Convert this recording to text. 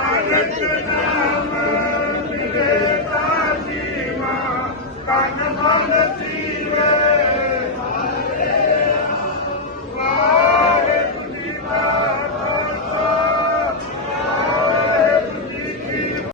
Hare Krishna!